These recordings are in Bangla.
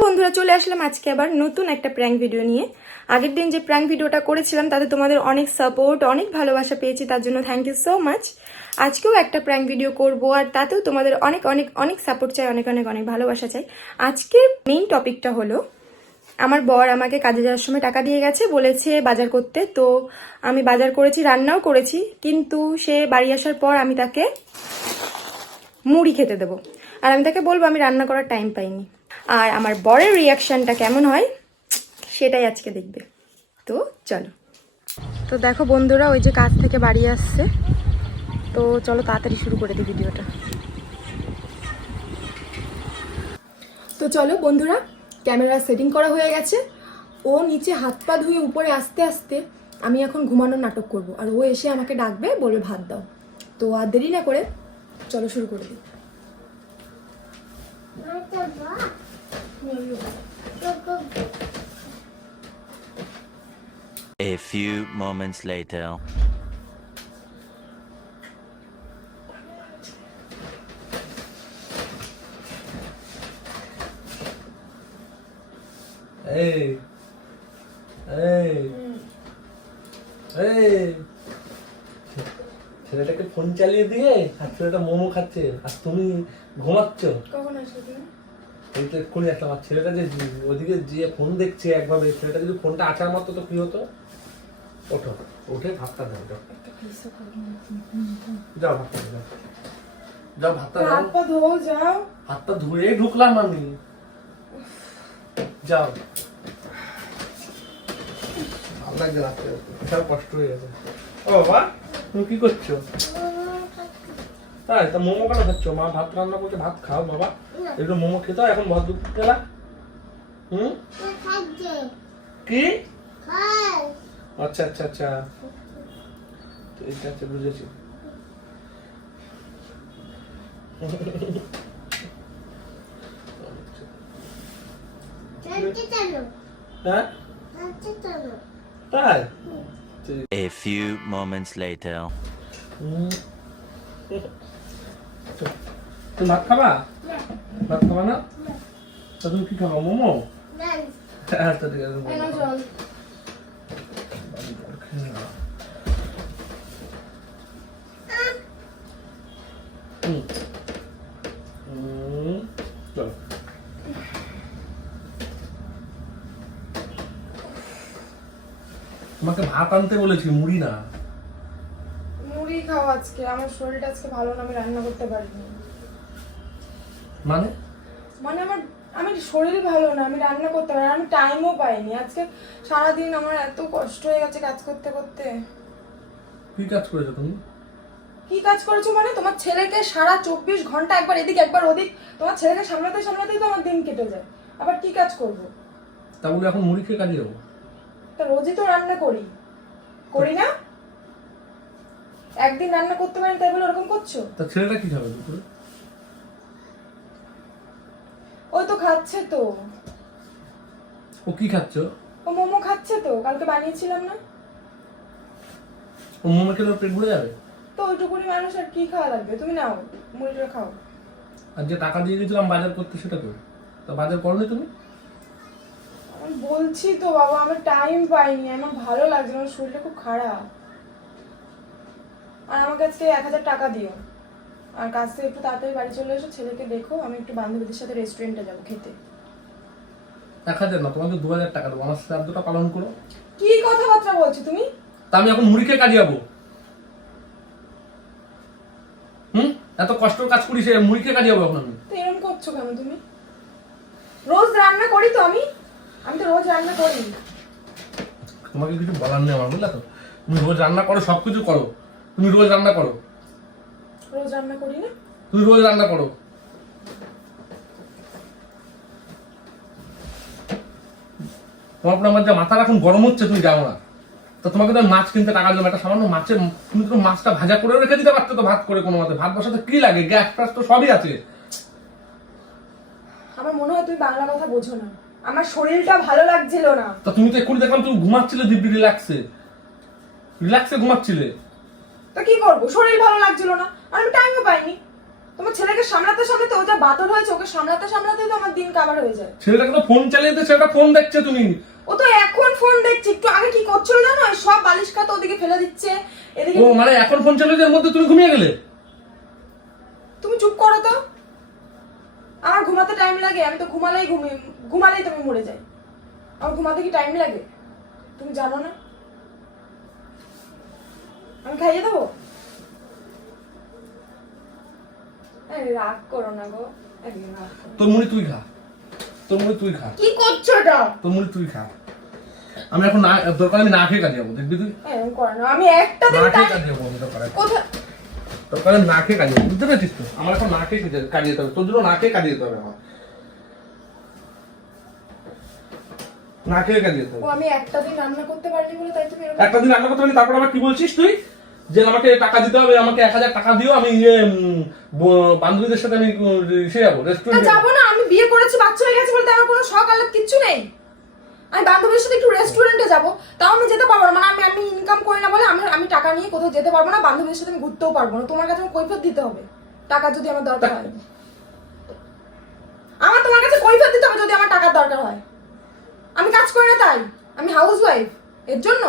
বন্ধুরা চলে আসলাম আজকে আবার নতুন একটা প্র্যাঙ্ক ভিডিও নিয়ে। আগের দিন যে প্র্যাঙ্ক ভিডিওটা করেছিলাম তাতে তোমাদের অনেক সাপোর্ট, অনেক ভালোবাসা পেয়েছি, তার জন্য থ্যাংক ইউ সো মাচ। আজকেও একটা প্র্যাঙ্ক ভিডিও করব, আর তাতেও তোমাদের অনেক অনেক অনেক সাপোর্ট চাই, অনেক অনেক অনেক ভালোবাসা চাই। আজকের মেইন টপিকটা হলো, আমার বর আমাকে কাজে যাওয়ার সময় টাকা দিয়ে গেছে, বলেছে বাজার করতে। তো আমি বাজার করেছি, রান্নাও করেছি, কিন্তু সে বাড়ি আসার পর আমি তাকে মুড়ি খেতে দেবো, আর আমি তাকে বলবো আমি রান্না করার টাইম পাইনি। আর আমার বরের রিয়াকশনটা কেমন হয় সেটাই আজকে দেখবে। তো চলো। তো দেখো বন্ধুরা, ওই যে কাজ থেকে বাড়ি আসছে, তো চলো তাড়াতাড়ি শুরু করে দিই ভিডিওটা। তো চলো বন্ধুরা, ক্যামেরা সেটিং করা হয়ে গেছে। ও নিচে হাত পা ধুয়ে উপরে আস্তে আস্তে আমি এখন ঘুমানোর নাটক করব, আর ও এসে আমাকে ডাকবে, বলবে ভাত দাও। তো আর দেরি না করে চলো শুরু করে দিই। A few moments later. Hey. Hey. Hey. ছেলেটাকে ফোন চালিয়ে দিয়ে আর ছেলেটা মোমো খাচ্ছে, আর তুমি ঘুমাচ্ছ। কখন আসলে তুমি? এই তো এক্ষুনি আসলাম। আর ছেলেটা যে ওদিকে যে ফোন দেখছে একভাবে, ছেলেটা যদি ফোনটা আচার মারতো তো কি হতো? ওঠো, উঠে ভাতটা দাও। যাও ভাতটা দাও, যাও ভাতটা দাও। হাত পা ধোও, যাও। হাতটা ধুয়ে ঢুকলাম আমি, যাও। ভালো লাগছে রাত্রে, বিশাল কষ্ট হয়ে গেছে। ও বাবা, তুমি কি করছো? তাই তা মোমো কেন খাচ্ছ? মা ভাত রান্না করছে, ভাত খাও বাবা। এগুলো মোমো খেতে হয় এখন, ভদ্র খেলা। কি? আচ্ছা আচ্ছা আচ্ছা, ঠিক আছে, বুঝেছি। হ্যাঁ তাই? A few moments later. তুমি ভাত খাবা? ভাত খাবা না? তা তুমি কি খাবা? মোমো? আচ্ছা ঠিক আছে। চলো, তোমাকে ভাত আনতে বলেছি, মুড়ি না। মুড়ি খাও আজকে, আমার শরীরটা আজকে ভালো না, আমি রান্না করতে পারিনি। মানে আমি শরীর ভালো না, আমি রান্না করতে পারি, আমি টাইমও পাইনি আজকে। সারাদিন আমার এত কষ্ট হয়ে গেছে কাজ করতে করতে। কি কাজ করেছো তুমি? কি কাজ করেছো মানে? তোমার ছেলেকে সারা 24 ঘন্টা একবার এদিক একবার ওদিক, তোমার ছেলেকে সামলাতে সামলাতেই তো আমার দিন কেটে যায়। আবার কি কাজ করব? তা বলে এখন মুড়ি খেয়ে কাজে যাবো? তা রোজই তো রান্না করি না? একদিন রান্না করতে পারি তাই বলে ওরকম করছো? তা ছেলেটা কি খাবে দুপুরে? ওই তো খাচ্ছে তো। ও কি খাচ্ছ? ও মোমো খাচ্ছে তো, কালকে বানিয়েছিলাম না। ও মোমো খেলে ওর পেট ভরে যাবে? তো ওইটুকুনি মানুষ আর কি খাওয়া লাগবে? তুমি নাও মুড়িটা খাও। আর যে টাকা দিয়ে দিয়েছিলাম বাজার করতে, সেটা তো তা বাজার করোনি তুমি? আমি বলছি তো বাবা, আমি টাইম পাইনি, আমার ভালো লাগছে না, আমার শরীরটা খুব খারাপ। আর আমাকে আজকে 1000 টাকা দিও, আর কাজ থেকে একটু তাড়াতাড়ি বাড়ি চলে এসো, ছেলেকে দেখো, আমি একটু বান্ধবীদের সাথে রেস্টুরেন্টে যাবো খেতে। 1000 না, তোমাকে 2000 টাকা দেবো, আমার শ্রাদ্ধটা পালন করো। কি কথাবার্তা বলছো তুমি? তা আমি এখন মুড়ি খেয়ে কাজে যাবো? এত কষ্টের কাজ করি, সে মুড়ি খেয়ে কাজে যাবো এখন আমি? তো এরকম করছো কেন তুমি? রোজ রান্না করি তো আমি তো রোজ রান্না করি। তোমাকে কিছু বলার নেই আমার, বুঝলা তো? তুমি রোজ রান্না করো, সবকিছু করো, তুমি রোজ রান্না করো। রোজ রান্না করি না? তুমি রোজ রান্না করো। তোমার আমার যা মাথার এখন গরম হচ্ছে তুমি জানো না। তো তোমাকে তো মাছ কিনতে টাকা দিলাম, একটা সামান্য মাছের, তুমি তো মাছটা ভাজা করে রেখে দিতে পারতো তো, ভাত করে কোনো মতে। ভাত বসাতে কি লাগে? গ্যাস ফ্যাস তো সবই আছে। আমার মনে হয় তুমি বাংলা কথা বোঝো না, আমার শরীরটা ভালো লাগছিল না। তো তুমি তো এক্ষুনি দেখলাম তুমি ঘুমাচ্ছিলে দিব্যি, রিল্যাক্সে ঘুমাচ্ছিলে। তো কি করবো, শরীর ভালো লাগছিল না, আর আমি টাইমও পাইনি। তোমার ছেলেকে সামলাতে সামলাতে ও যা বাদর হয়েছে, ওকে সামলাতে সামলাতে তো আমার দিন কাবার হয়ে যায়। ছেলেটাকে তো ফোন চালিয়ে দিচ্ছে, সেটা ফোন দেখছে তুমি। ও তো এখন ফোন দেখছে, একটু আগে কি করছিল জানো? সব বালিশ খাতা ওদিকে ফেলে দিচ্ছে, এদিকে। ও মানে এখন ফোন চালিয়ে দেওয়ার মধ্যে তুমি ঘুমিয়ে গেলে? তুমি চুপ করো তো। আমার ঘুমাতে টাইম লাগে? আমি তো ঘুমালেই তুমি মরে যাই। আমার ঘুমাতে কি টাইম লাগে তুমি জানো না? আমি খাইয়ে দেবো? রাগ করো না গো, রাগ করো। তোর মুড়ি তুই খা, তোর মুড়ি তুই খা। কি করছো এটা? তোর মুড়ি তুই খা। আমি এখন না, দরকার আমি না খেয়ে কাজে যাবো, দেখবি তুই। এরকম করো না, আমি একটা দিন না খেয়ে কাজে যাবো আমি, কোথায়? দরকার আমি না খেয়ে কাজে যাবো, বুঝতে পেরেছিস তো? আমার এখন না খেয়ে কাজে যেতে হবে, তোর জন্য না খেয়ে কাজে যেতে হবে আমার। না খেয়ে কাজে যেতে হবে। ও আমি একটা দিন রান্না করতে পারিনি বলে তাই তুমি এরকম। একটা দিন রান্না করতে পারি, তারপর আবার কি বলছিস তুই যে আমাকে টাকা দিতে হবে, আমাকে 1000 টাকা দিও, আমি বান্ধবীদের সাথে আমি সে যাবো রেস্টুরেন্টে। যাবো না, আমি বিয়ে করেছি, বাচ্চা হয়ে গেছে বলতে আমার কোনো শখ আহ্লাদ কিচ্ছু নেই। আমি বান্ধবীর সাথে একটু রেস্টুরেন্টে যাবো, তাও আমি যেতে পারবো না। মানে আমি ইনকাম করি না বলে আমি টাকা নিয়ে কোথাও যেতে পারবো না, বান্ধবীর সাথে আমি ঘুরতেও পারবো না। তোমার কাছে আমার কৈফিয়ত দিতে হবে টাকা যদি আমার দরকার হয়। আমার তোমার কাছে কৈফিয়ত দিতে হবে যদি আমার টাকার দরকার হয়। আমি কাজ করি না তাই? আমি হাউস ওয়াইফ এর জন্য?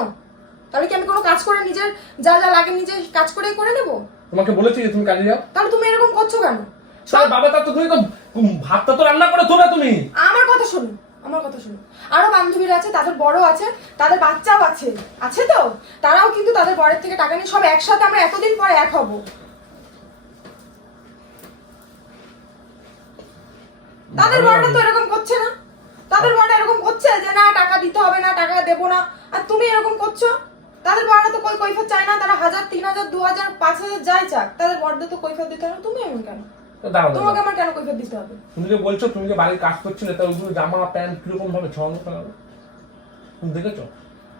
তাহলে কি আমি কোনো কাজ করে নিজের যা যা লাগে নিজে কাজ করেই করে নেবো? তোমাকে বলেছি যে তুমি কাজে যাও। তাহলে তুমি এরকম করছো কেন? সব বাবা, তা তো তুমি তো ভাতটা তো রান্না করে থোবে তুমি। আমার কথা শোনো, আমার কথা শোনো। আরো বান্ধবীরা আছে, তাদের বড় আছে, তাদের বাচ্চাও আছে, আছে তো তারাও কিন্তু তাদের বরের থেকে টাকা নিয়ে সব একসাথে আমরা এতদিন পরে এক হব। তাদের বড়রা তো এরকম করছে না, তাদের বড়রা এরকম করছে যে না টাকা দিতে হবে না, টাকা দেবো না, আর তুমি এরকম করছো। তাদের বড়রা তো কৈফিয়ত চায় না, তারা 1000, 3000, 2000, 5000 যাই চাক, তাদের বড়দের তো কৈফিয়ত দিতে হবে। তুমি এমন কেন? তোমাকে আমার কেন কৈফিয়ত দিতে হবে? তুমি যে বলছো তুমি যে বাড়ির কাজ করছিলে, তা ওইগুলো জামা প্যান্ট কিরকম ভাবে ছড়ানো ফেলানো তুমি দেখেছো?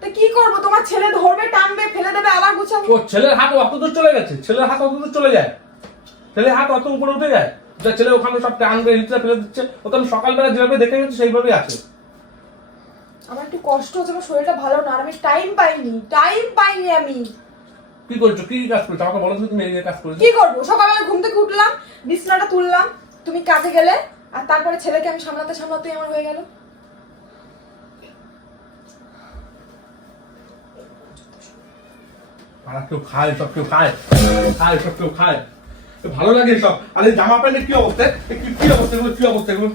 তা কি করবো? তোমার ছেলে ধরবে, টানবে, ফেলে দেবে, আবার গুছাবো। ও ছেলের হাত অত দূর চলে গেছে? ছেলের হাত অত দূর চলে যায়? ছেলের হাত অত উপরে উঠে যায় যে ছেলে ওখানে সব টানবে, হিচড়ে ফেলে দিচ্ছে? ও তো আমি সকালবেলা যেভাবে দেখে গেছি সেইভাবেই আছে। আমার একটু কষ্ট হচ্ছে, আমার শরীরটা ভালো না, আর আমি টাইম পাইনি আমি। কি করছো, কি কাজ করছো আমাকে বলো তো, তুমি এই কাজ করছো? কি করবো? সকালবেলা ঘুম থেকে উঠলাম, বিছনাটা তুললাম, তুমি কাজে গেলে, আর তারপরে ছেলেকে আমি সামলাতে সামলাতেই আমার হয়ে গেল। আর কেউ খায়, সব কেউ খায়, সব কেউ খায়, ভালো লাগে সব। আর এই জামা প্যান্টের কি অবস্থা, কি অবস্থা এগুলো, কি অবস্থা এগুলো?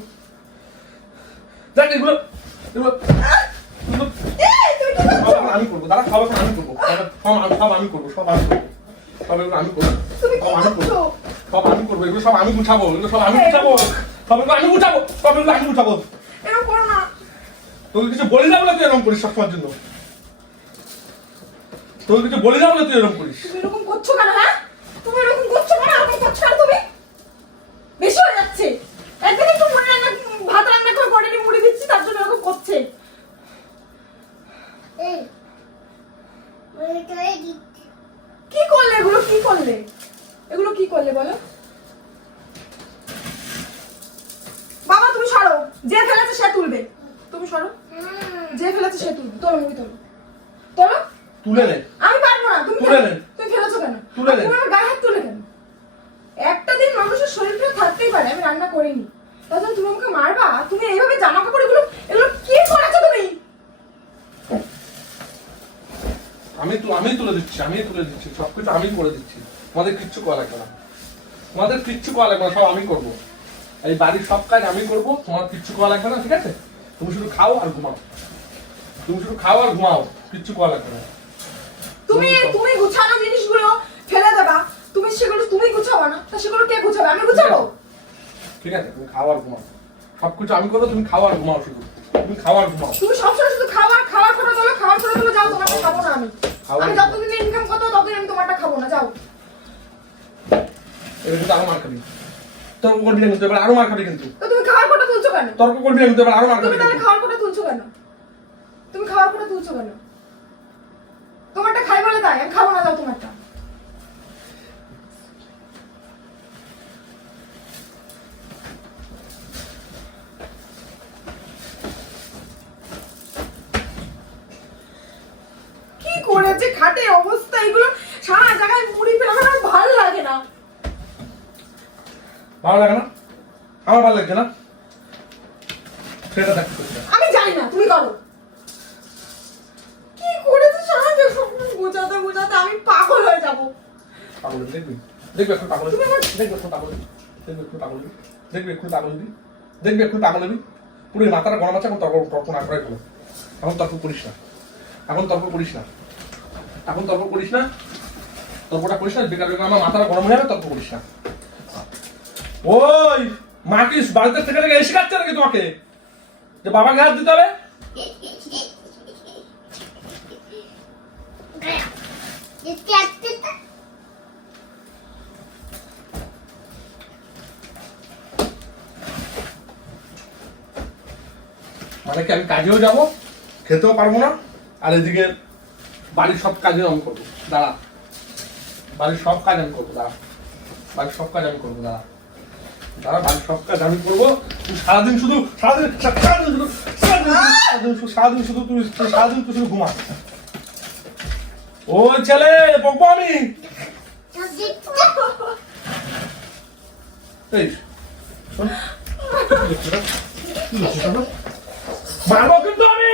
দেখ এগুলো আমি করবো, দাদা সব এখন আমি করবো, সব আমি করবো, সব আমি করবো, সব এগুলো আমি করবো, সব আমি করবো, এগুলো সব আমি গুছাবো, এগুলো সব আমি গুছাবো, সব এগুলো আমি গুছাবো, সব এগুলো আমি গুছাবো। এরকম করো না। তোকে কিছু বলি না বলে তুই এরকম করিস সবসময়ের জন্য? তোকে কিছু বলি না বলে তুই এরকম করিস? তুমি এরকম করছো কেন? হ্যাঁ, তুমি এরকম করছো কেন? এরকম করছো কেন তুমি? বেশি হয়ে যাচ্ছে। একদিন একটু ভাত রান্না করে পরে মুড়ি দিচ্ছি, তার জন্য এরকম করছে। কি করলে এগুলো? কি করলে এগুলো? কি করলে বলো? বাবা তুমি সরো, যে ফেলেছে সে তুলবে। তুমি সরো, যে ফেলেছে সে তুলবে। তোলো মুড়ি, তোলো তোলো। তুলে নে। আমি পারবো না। তুমি তুমি ফেলেছো কেন? তুমি আমার গায়ে হাত তুলে কেন? একটা দিন মানুষের শরীর খারাপ থাকতেই পারে, আমি রান্না করিনি, তাহলে তুমি আমাকে মারবা? তুমি এইভাবে জামা কাপড় এগুলো কি করেছো তুমি? আমি তুলে দিচ্ছি, সবকিছু আমি করে দিচ্ছি। তোমাদের কিচ্ছু করা লাগবে না, সব আমি করবো। এই বাড়ির সব কাজ আমি করবো, তোমার কিচ্ছু করা লাগবে না, ঠিক আছে? তুমি শুধু খাও আর ঘুমাও, কিচ্ছু করা লাগবে না। তুমি গুছানো জিনিসগুলো ফেলে দেবা, তুমি সেগুলো তুমি গুছাবো না, তা সেগুলো কে গুছাবে? আমি গুছাবো? ঠিক আছে, তুমি খাও আর ঘুমাও, সবকিছু আমি করবো, তুমি খাও আর ঘুমাও, শুধু তুমি খাও আর ঘুমাও। তুমি সবসময় শুধু খাওয়ার করে বলো, যাও, তোমারটা খাবো না আমি যতদিন ইনকাম করতে ততদিন আমি তোমারটা খাবো না, যাও। এবার কিন্তু আরো মার খাবি, তর্ক করবি না কিন্তু, এবার আরো মার খাবি কিন্তু। তো তুমি খাওয়ার কথা তুলছো কেন? তর্ক করবি না কিন্তু, এবার আরো মার খাবি। তুমি তাহলে খাওয়ার কথা তুলছো কেন? তোমারটা খাই বলে তাই আমি খাবো না, যাও তোমারটা। কি করেছে খাটের অবস্থা, এগুলো সারা জায়গায় মুড়ি ফেলে, আমার ভালো লাগে না। ভালো লাগে না? আমার ভালো লাগছে না? সেটা দেখতে করছি না। আমি জানি না, তুমি করো। কি করেছিস আমাকে বোঝাতে বোঝাতে আমি পাগল হয়ে যাব। পাগল দেখবি, দেখবি এখন পাগল দেখবি, দেখবি এখন পাগল দেখবি, এখন পাগল দেখবি, এখন পাগল দেখবি, এখন পাগল হবি। পুরো মাথাটা গরম আছে, এখন তর্ক না করাই ভালো। এখন তর্ক করিস না, এখন তর্ক করিস না, এখন তর্ক করিস না, তর্কটা করিস না, বেকার বেকার আমার মাথাটা গরম হয়ে যাবে, তর্ক করিস না। ওই মা কি বাড়িতে থেকে থেকে এসে কাটছে নাকি তোমাকে যে বাবাকে হাত দিতে হবে? মানে কি আমি কাজেও যাব, খেতেও পারবো না, আর এদিকে বাড়ির সব কাজও আমি করবো। দাঁড়া, বাড়ির সব কাজ আমি করবো, দাঁড়া, বাড়ির সব কাজ আমি করবো, দাঁড়া দাঁড়া, বাড়ির সব কাজ আমি করবো। তুই সারাদিন শুধু সারাদিন তুই শুধু ঘুমা। ওই ছেলে বকবো আমি। এই শোন, মারবো কিন্তু আমি।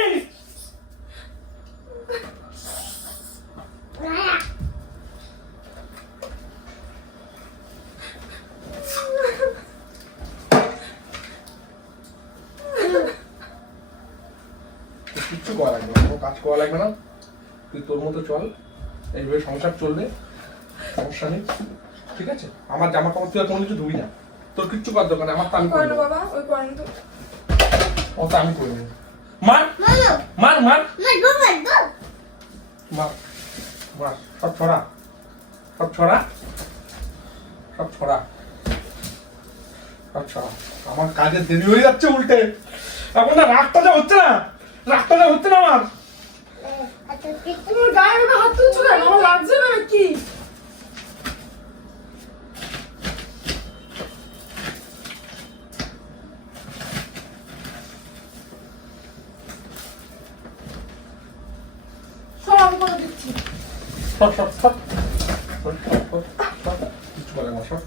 কিচ্ছু করা লাগবে না, কোনো কাজ করা লাগবে না, তুই তোর মতো চল, এইভাবে সংসার চলবে, সমস্যা নেই, ঠিক আছে? আমার জামা কাপড় তুই আর কোনো কিছু ধুবি না, তোর কিচ্ছু করার দরকার নেই, আমার তো আমি করো বাবা, ওই করেন তো। ও তো আমি করে নেব। মার মার মার মার মার, সব ছড়া, সব ছড়া, সব ছড়া, সব ছড়া। আমার কাজে দেরি হয়ে যাচ্ছে উল্টে, এখন না রাগটা যা হচ্ছে না, রাগটা যা হচ্ছে না আমার। তোমার গায়ে আমি হাত তুলছো কেন? আমার লাগছে না কি? সব আমি করে দিচ্ছি। সব সব সব কিছু বলে না, সব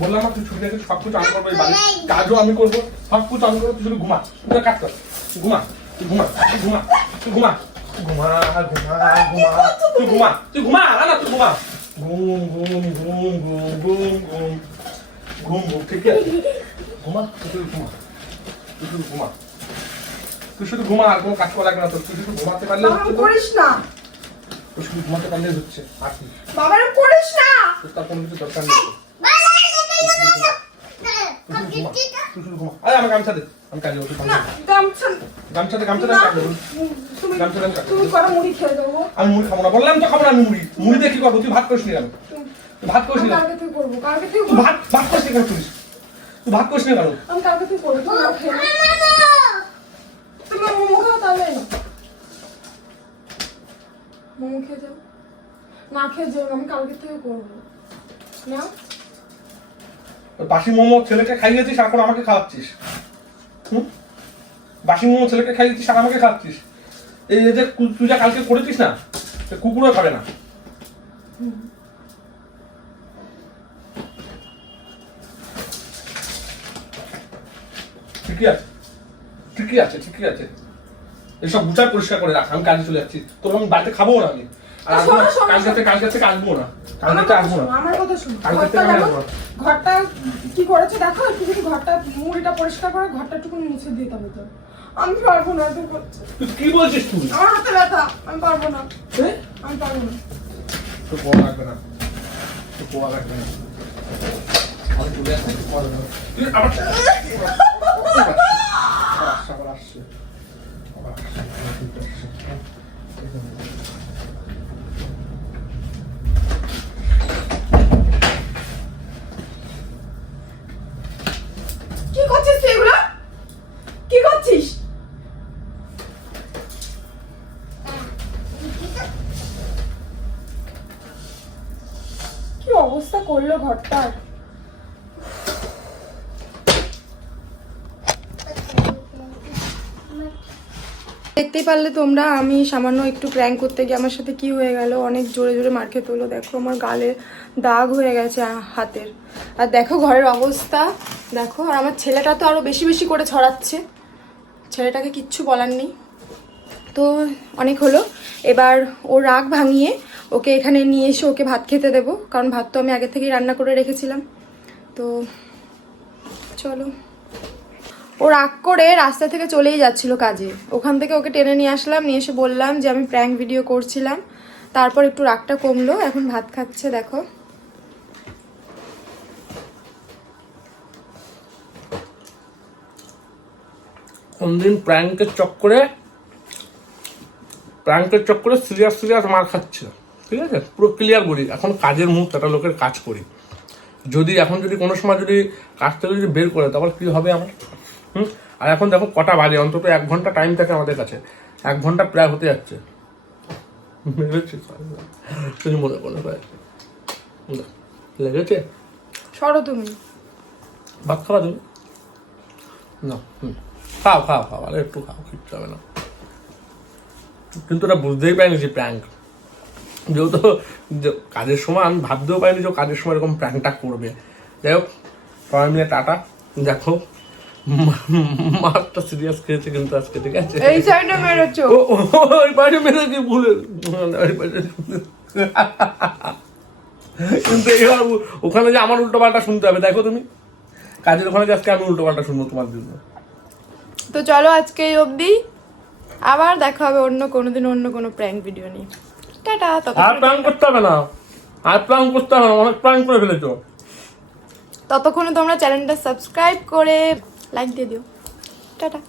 বললাম না তুই ছুটি থেকে সব কিছু আমি করবো, এই বাড়ির কাজও আমি করবো, সব কিছু আমি করবো, তুই শুধু ঘুমা, তুই কাজ কর, তুই ঘুমা, তুই ঘুমা, তুই ঘুমা, তুই ঘুমা, ঘুমা ঘুমা ঘুমা, তুই ঘুমা, তুই ঘুমা, না তুই ঘুমা, ঘুম ঘুম ঘুম ঘুম ঘুম ঘুম ঘুম ঘুম, ঠিক আছে? ঘুমা, তুই শুধু ঘুমা, তুই শুধু ঘুমা, তুই শুধু ঘুমা, আর কোনো কাজ করা লাগবে না তোর, তুই শুধু ঘুমাতে পারলে হচ্ছে, করিস না তুই শুধু ঘুমাতে পারলে হচ্ছে, আর কি বাবার করিস না। তোর তার কোনো কিছু দরকার নেই। তুই শুধু ঘুমা, আরে আমার গামছা দে, আমি কাজে ওষুধ না গামছা গামছা দে, গামছা দে, আমি কাজে ওষুধ। গামছা দে, আমি কাজে তুমি করে মুড়ি খেয়ে দেবো। আমি মুড়ি খাবো না, বললাম তো খাবো না আমি মুড়ি, মুড়ি দিয়ে কি করবো? তুই ভাত করিস নি কেন? তুই ভাত করিস নি কেন? কালকে তুই করবো, কালকে তুই তুই ভাত ভাত করিস নি কেন? তুই ভাত করিস নি কেন? আমি কালকে তুই করবো, তুমি খেয়ে তুমি মোমো খাও তাহলে না মোমো খেয়ে যাও, না খেয়ে যাও, আমি কালকে থেকে করবো না। বাসি মোমো ছেলেকে খাইয়েছিস, এখন আমাকে খাওয়াচ্ছিস। বাসি মোমো ছেলেকে খাইয়েছিস আর আমাকে খাওয়াচ্ছিস। এই যে তুই যা কালকে করেছিস না, কুকুরও খাবে না। ঠিকই আছে, ঠিকই আছে, ঠিকই আছে, এসব গুছায় পরিষ্কার করে রাখ, আমি কাজে চলে যাচ্ছি, তোর আমি বাড়িতে খাবো না আমি, আর কালকে থেকে আসবো না, কালকে আসবো না, আমার কথা শুনো, কালকে থেকে আমি আসবো না। ঘরটা কি করেছে দেখো, একটু যদি ঘরটা মুড়িটা পরিষ্কার করে ঘরটা একটু মুছে দিতে হবে তো। আমি পারবো না, তুই করছিস। তুই কি বলছিস তুই? আমার হাতে ব্যথা, আমি পারবো না, আমি পারবো না। তো পোয়া লাগবে না, তো পোয়া লাগবে না, আমি চলে আসছি, পোয়া লাগবে না। তুই আবার আবার আসছে, আবার আসছে। কি করছিস তুই এগুলো? কি করছিস? কি অবস্থা করলো ঘরটার। দেখতেই পারলে তোমরা, আমি সামান্য একটু প্র্যাঙ্ক করতে গিয়ে আমার সাথে কি হয়ে গেল, অনেক জোরে জোরে মার খেতে হলো। দেখো আমার গালে দাগ হয়ে গেছে হাতের, আর দেখো ঘরের অবস্থা দেখো। আর আমার ছেলেটা তো আরো বেশি বেশি করে ছড়াচ্ছে, ছেলেটাকে কিচ্ছু বলার নেই। তো অনেক হলো, এবার ও রাগ ভাঙিয়ে ওকে এখানে নিয়ে এসে ওকে ভাত খেতে দেবো, কারণ ভাত তো আমি আগে থেকেই রান্না করে রেখেছিলাম। তো চলো। ও রাগ করে রাস্তা থেকে চলেই যাচ্ছিল কাজে, ওখান থেকে ওকে টেনে নিয়ে আসলাম, নিয়ে এসে বললাম যে আমি প্র্যাঙ্ক ভিডিও করছিলাম। তারপর একটু রাগটা কমলো, এখন ভাত খাচ্ছে দেখো। কোনদিন প্র্যাঙ্কের চক্করে সিরিয়াস মার খাচ্ছে, ঠিক আছে? পুরো ক্লিয়ার বলি, এখন কাজের মুহূর্তে একটা লোকের কাজ করি, যদি কোনো সময় যদি কাজ থেকে যদি বের করে, তারপর কি হবে আমার? আর এখন দেখো কটা বাজে, অন্তত 1 ঘন্টা টাইম থাকে আমাদের কাছে, 1 ঘন্টা প্রায় হতে যাচ্ছে। তুমি মনে করো লেগেছে? সরো তুমি, ভাত খাওয়া তুমি না? খাও আরে একটু খাও, কিচ্ছু হবে না। কিন্তু ওরা বুঝতেই পারিনি যে প্র্যাঙ্ক, যেহেতু কাজের সময় আমি ভাবতেও পারিনি যে কাজের সময় এরকম প্র্যাঙ্কটা করবে। যাই হোক, সবাই মিলে টাটা। দেখো মাছটা সিরিয়াস খেয়েছে কিন্তু আজকে, ঠিক আছে? এই সাইডে মেরেছো, ওই পাশে মেরে কি ভুলে, কিন্তু এবার ওখানে যে আমার উল্টো পাল্টা শুনতে হবে। দেখো তুমি কাজের ওখানে যে আজকে আমি উল্টো পাল্টা শুনবো তোমার জন্য। তো চলো আজকে এই অবধি, আবার দেখা হবে অন্য কোনোদিন অন্য কোনো প্র্যাঙ্ক ভিডিও নিয়ে। টাটা। আর প্ল্যান করতে হবে না, অনেক প্ল্যান করে ফেলেছো। ততক্ষণে তোমরা চ্যানেলটা সাবস্ক্রাইব করে লাইক দিয়ে দিও। টাটা।